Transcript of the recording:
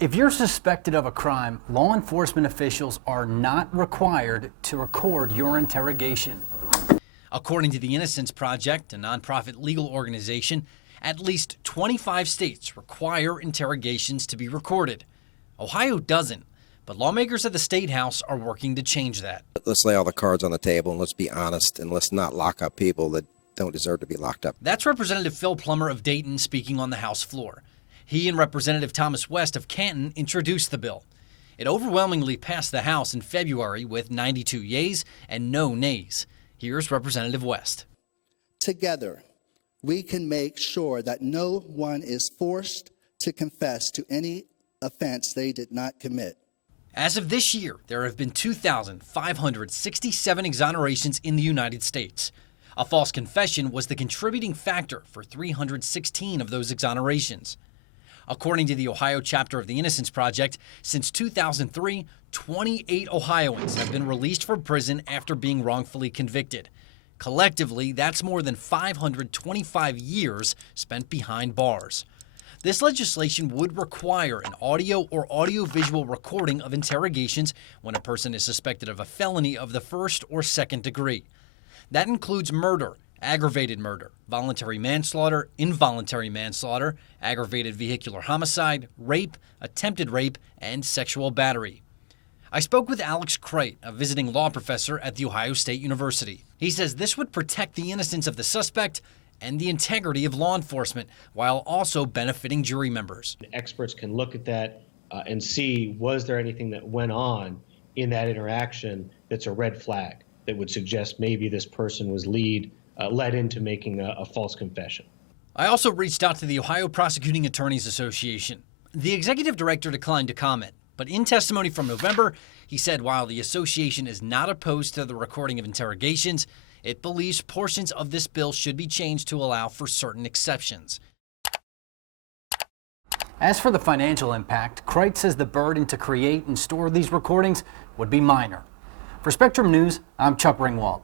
If you're suspected of a crime, law enforcement officials are not required to record your interrogation. According to the Innocence Project, a nonprofit legal organization, at least 25 states require interrogations to be recorded. Ohio doesn't, but lawmakers at the Statehouse are working to change that. Let's lay all the cards on the table and let's be honest and let's not lock up people that don't deserve to be locked up. That's Representative Phil Plummer of Dayton speaking on the House floor. He and Representative Thomas West of Canton introduced the bill. It overwhelmingly passed the House in February with 92 yeas and no nays. Here's Representative West. Together, we can make sure that no one is forced to confess to any offense they did not commit. As of this year, there have been 2,567 exonerations in the United States. A false confession was the contributing factor for 316 of those exonerations. According to the Ohio chapter of the Innocence Project, since 2003, 28 Ohioans have been released from prison after being wrongfully convicted. Collectively, that's more than 525 years spent behind bars. This legislation would require an audio or audiovisual recording of interrogations when a person is suspected of a felony of the first or second degree. That includes murder, aggravated murder, voluntary manslaughter, involuntary manslaughter, aggravated vehicular homicide, rape, attempted rape, and sexual battery. I spoke with Alex Crate, a visiting law professor at The Ohio State University. He says this would protect the innocence of the suspect and the integrity of law enforcement, while also benefiting jury members. Experts can look at that and see, was there anything that went on in that interaction that's a red flag that would suggest maybe this person was led into making a false confession. I also reached out to the Ohio Prosecuting Attorneys Association. The executive director declined to comment, but in testimony from November, he said while the association is not opposed to the recording of interrogations, it believes portions of this bill should be changed to allow for certain exceptions. As for the financial impact, Crate says the burden to create and store these recordings would be minor. For Spectrum News, I'm Chuck Ringwald.